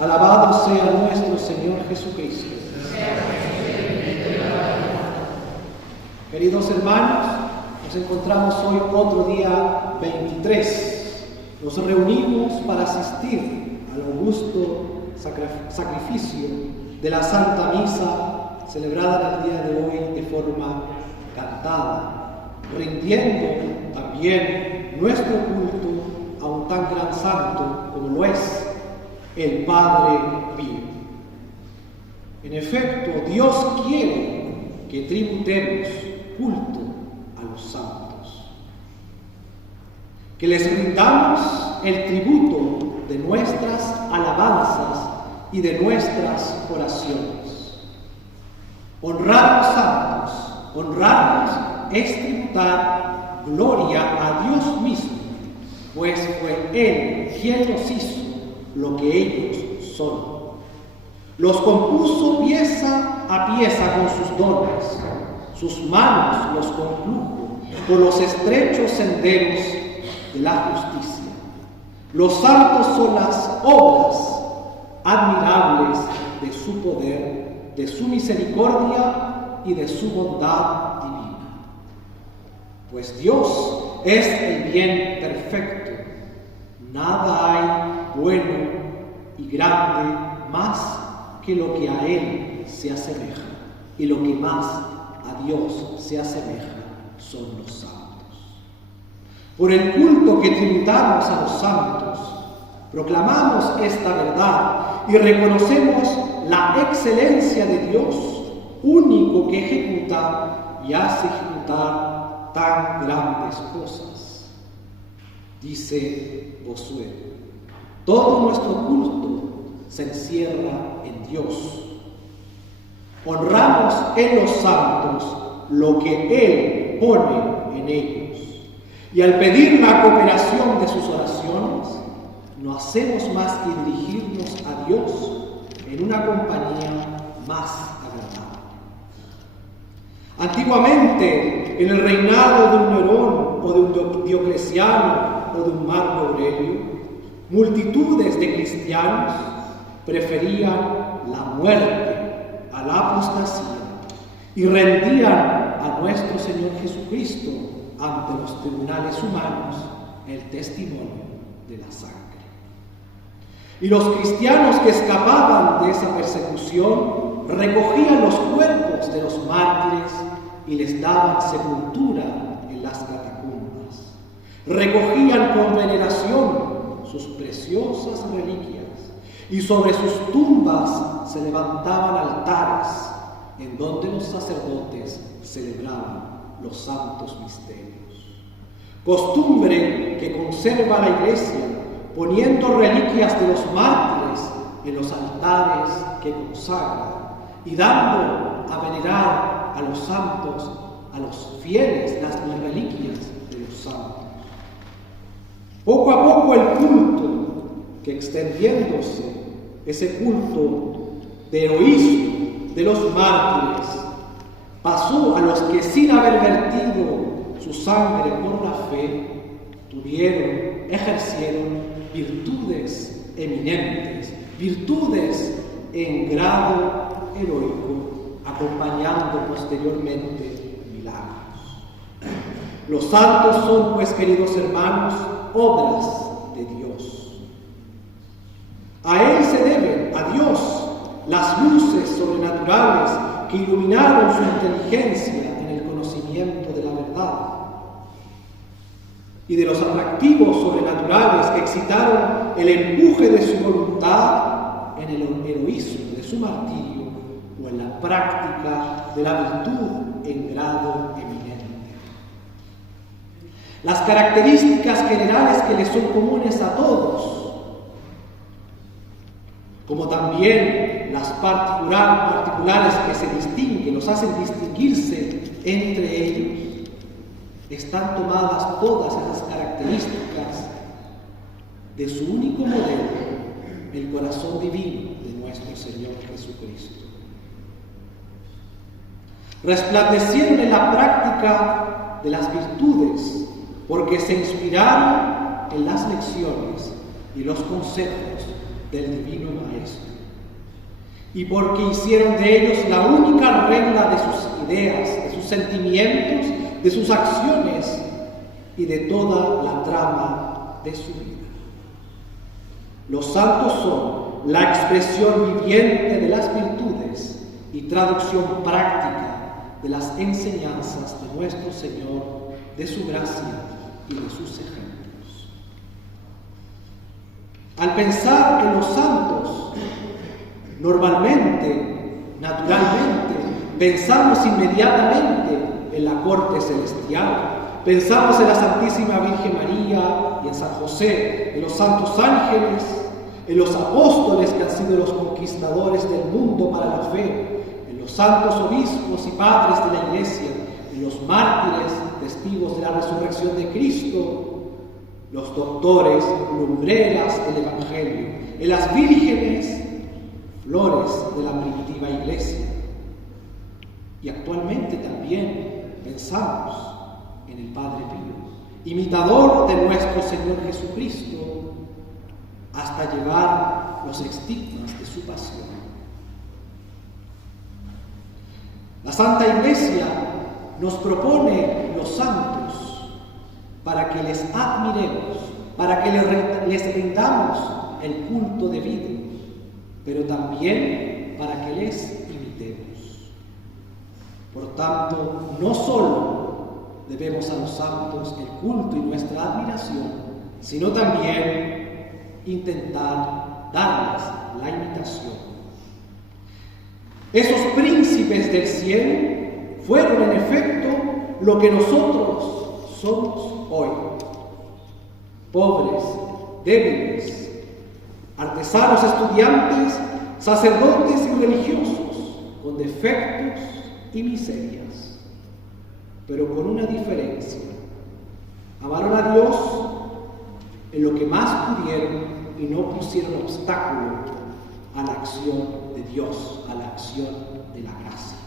Alabado sea nuestro Señor Jesucristo. Queridos hermanos, nos encontramos hoy otro día 23. Nos reunimos para asistir al augusto sacrificio de la Santa Misa celebrada en el día de hoy de forma cantada, rindiendo también nuestro culto a un tan gran santo como lo es el Padre Pío. En efecto, Dios quiere que tributemos culto a los santos, que les rindamos el tributo de nuestras alabanzas y de nuestras oraciones. Honrar a los santos, honrarlos es tributar gloria a Dios mismo, pues fue Él quien los hizo lo que ellos son. Los compuso pieza a pieza con sus dones, sus manos los condujo por los estrechos senderos de la justicia. Los santos son las obras admirables de su poder, de su misericordia y de su bondad divina. Pues Dios es el bien perfecto. Nada hay bueno y grande más que lo que a Él se asemeja, y lo que más a Dios se asemeja son los santos. Por el culto que tributamos a los santos, proclamamos esta verdad y reconocemos la excelencia de Dios, único que ejecuta y hace ejecutar tan grandes cosas. Dice Josué: todo nuestro culto se encierra en Dios. Honramos en los santos lo que Él pone en ellos. Y al pedir la cooperación de sus oraciones, no hacemos más que dirigirnos a Dios en una compañía más agradable. Antiguamente, en el reinado de un Nerón o de un Diocleciano o de un Marco Aurelio, multitudes de cristianos preferían la muerte a la apostasía y rendían a nuestro Señor Jesucristo ante los tribunales humanos el testimonio de la sangre. Y los cristianos que escapaban de esa persecución recogían los cuerpos de los mártires y les daban sepultura en las catacumbas. Recogían con veneración sus preciosas reliquias y sobre sus tumbas se levantaban altares en donde los sacerdotes celebraban los santos misterios. Costumbre que conserva la Iglesia, poniendo reliquias de los mártires en los altares que consagra y dando a venerar a los santos, a los fieles, las reliquias de los santos. Poco a poco el culto, que extendiéndose, ese culto de heroísmo de los mártires, pasó a los que sin haber vertido su sangre por la fe, ejercieron virtudes eminentes, virtudes en grado heroico, acompañando posteriormente milagros. Los santos son, pues, queridos hermanos, obras de Dios. A Él se deben, a Dios, las luces sobrenaturales que iluminaron su inteligencia en el conocimiento de la verdad, y de los atractivos sobrenaturales que excitaron el empuje de su voluntad en el heroísmo de su martirio o en la práctica de la virtud en grado eminente. Las características generales que les son comunes a todos, como también las particulares que se distinguen, los hacen distinguirse entre ellos, están tomadas todas esas características de su único modelo, el corazón divino de nuestro Señor Jesucristo. Resplandecieron en la práctica de las virtudes, porque se inspiraron en las lecciones y los consejos del Divino Maestro. y porque hicieron de ellos la única regla de sus ideas, de sus sentimientos, de sus acciones y de toda la trama de su vida. Los santos son la expresión viviente de las virtudes y traducción práctica de las enseñanzas de nuestro Señor, de su gracia y de sus ejemplos. Al pensar en los santos, normalmente, naturalmente, pensamos inmediatamente en la corte celestial. Pensamos en la Santísima Virgen María y en San José, en los santos ángeles, en los apóstoles que han sido los conquistadores del mundo para la fe, en los santos obispos y padres de la Iglesia, en los mártires, testigos de la resurrección de Cristo, los doctores, lumbreras del Evangelio, en las vírgenes, flores de la primitiva Iglesia. Y actualmente también pensamos en el Padre Pío, imitador de nuestro Señor Jesucristo, hasta llevar los estigmas de su pasión. La Santa Iglesia nos propone los santos para que les admiremos, para que les rindamos el culto debido, pero también para que les imitemos. Por tanto, no solo debemos a los santos el culto y nuestra admiración, sino también intentar darles la imitación. Esos príncipes del cielo fueron en efecto lo que nosotros somos hoy: pobres, débiles, artesanos, estudiantes, sacerdotes y religiosos, con defectos y miserias, pero con una diferencia: amaron a Dios en lo que más pudieron y no pusieron obstáculo a la acción de Dios, a la acción de la gracia.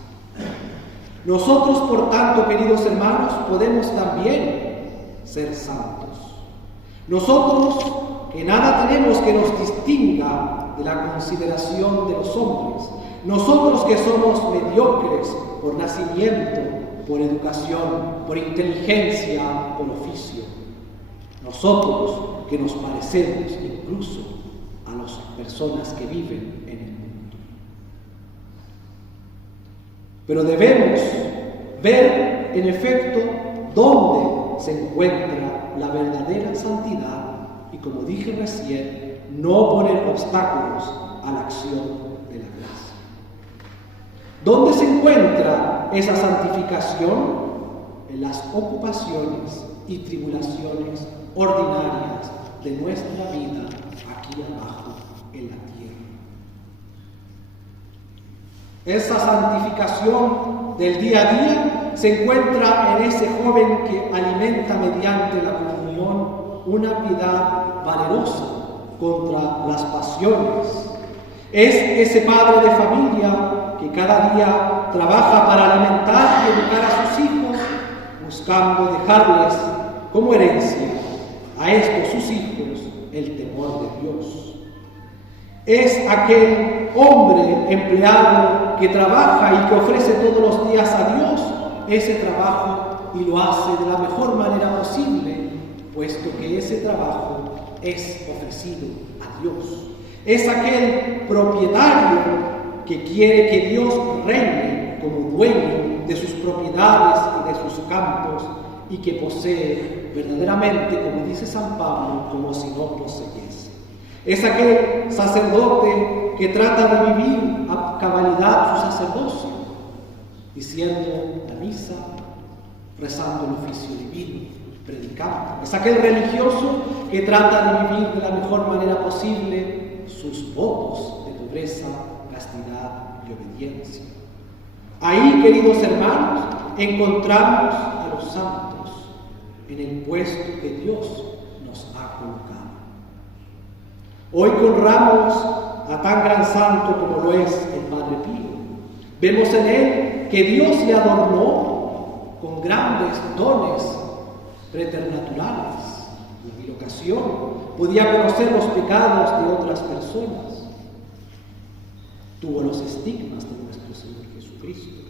Nosotros, por tanto, queridos hermanos, podemos también ser santos. Nosotros, que nada tenemos que nos distinga de la consideración de los hombres, nosotros que somos mediocres por nacimiento, por educación, por inteligencia, por oficio, nosotros que nos parecemos incluso a las personas que viven en el mundo. Pero debemos ver en efecto dónde se encuentra la verdadera santidad y, como dije recién, no poner obstáculos a la acción de la gracia. ¿Dónde se encuentra esa santificación? En las ocupaciones y tribulaciones ordinarias de nuestra vida aquí abajo en la tierra. Esa santificación del día a día se encuentra en ese joven que alimenta mediante la comunión una piedad valerosa contra las pasiones. Es ese padre de familia que cada día trabaja para alimentar y educar a sus hijos, buscando dejarles como herencia a estos sus hijos el temor de Dios. Es aquel hombre empleado que trabaja y que ofrece todos los días a Dios ese trabajo y lo hace de la mejor manera posible, puesto que ese trabajo es ofrecido a Dios. Es aquel propietario que quiere que Dios reine como dueño de sus propiedades y de sus campos y que posee verdaderamente, como dice San Pablo, como si no poseyese. Es aquel sacerdote que trata de vivir a cabalidad su sacerdocio, diciendo la misa, rezando el oficio divino, predicando. Es aquel religioso que trata de vivir de la mejor manera posible sus votos de pobreza, castidad y obediencia. Ahí, queridos hermanos, encontramos a los santos en el puesto que Dios nos ha colocado. Hoy honramos a tan gran santo como lo es el Padre Pío. Vemos en él que Dios le adornó con grandes dones preternaturales. La bilocación, podía conocer los pecados de otras personas. tuvo los estigmas de nuestro Señor Jesucristo.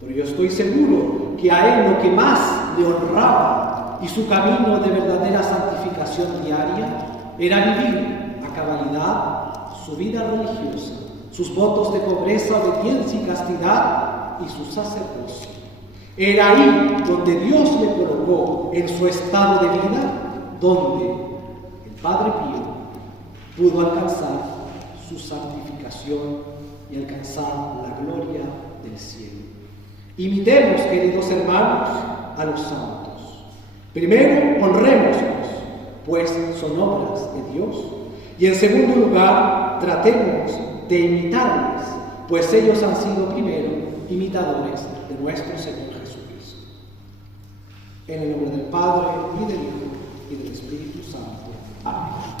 Pero yo estoy seguro que a Él lo que más le honraba y su camino de verdadera santificación diaria era vivir a cabalidad su vida religiosa, sus votos de pobreza, obediencia y castidad y su sacerdocio. Era ahí donde Dios le colocó en su estado de vida, donde el Padre Pío pudo alcanzar su santificación y alcanzar la gloria del cielo. Imitemos, queridos hermanos, a los santos. Primero, honrémoslos, pues son obras de Dios. Y en segundo lugar, tratemos de imitarles, pues ellos han sido primero imitadores de nuestro Señor Jesucristo. En el nombre del Padre, y del Hijo, y del Espíritu Santo. Amén.